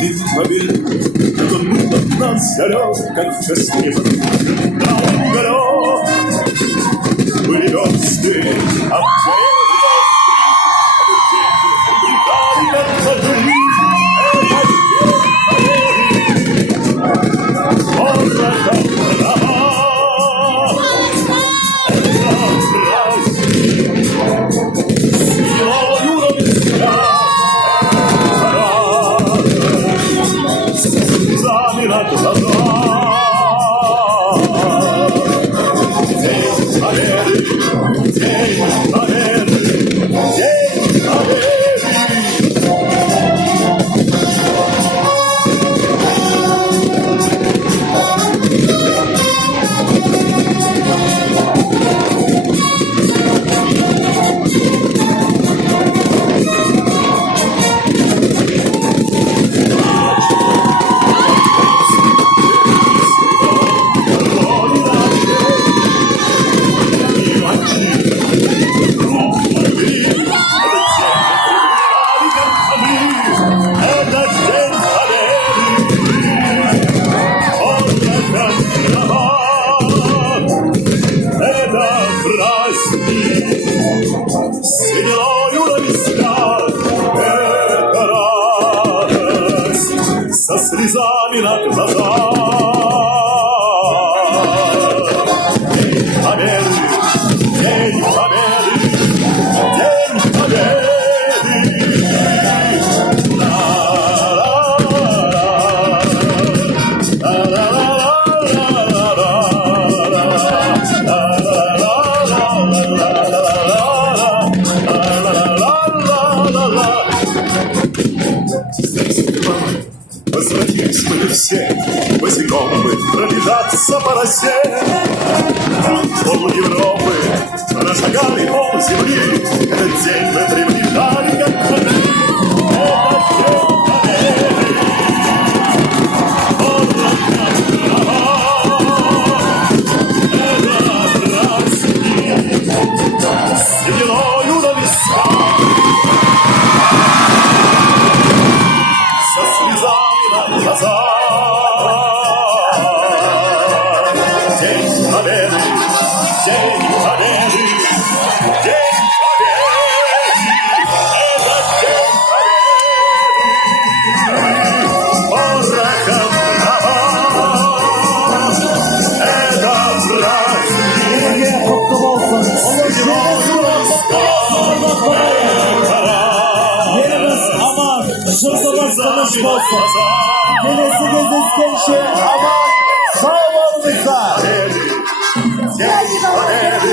День как он был от нас далек, как в весне там уголек. Были версты, прилетали, как сожгли. На глаза. День победы, день победы, день победы. Сединою на висках это радость со слезами на глазах. День победы, день победы, день победы. Возвратились мы все, босиком мы пробежаться по росе. Пол Европы прошагали пол земли. Этот день мы приближали, как ходы. Сединою на висках со слезами на глазах. День победы, день победы, день победы. Это день победы. Порохом это праздник. Сединою на висках. Yerimiz aman, şurada tanışmış olsun. Gelesi gezisken şey aman, sağ olun bizler. День победы.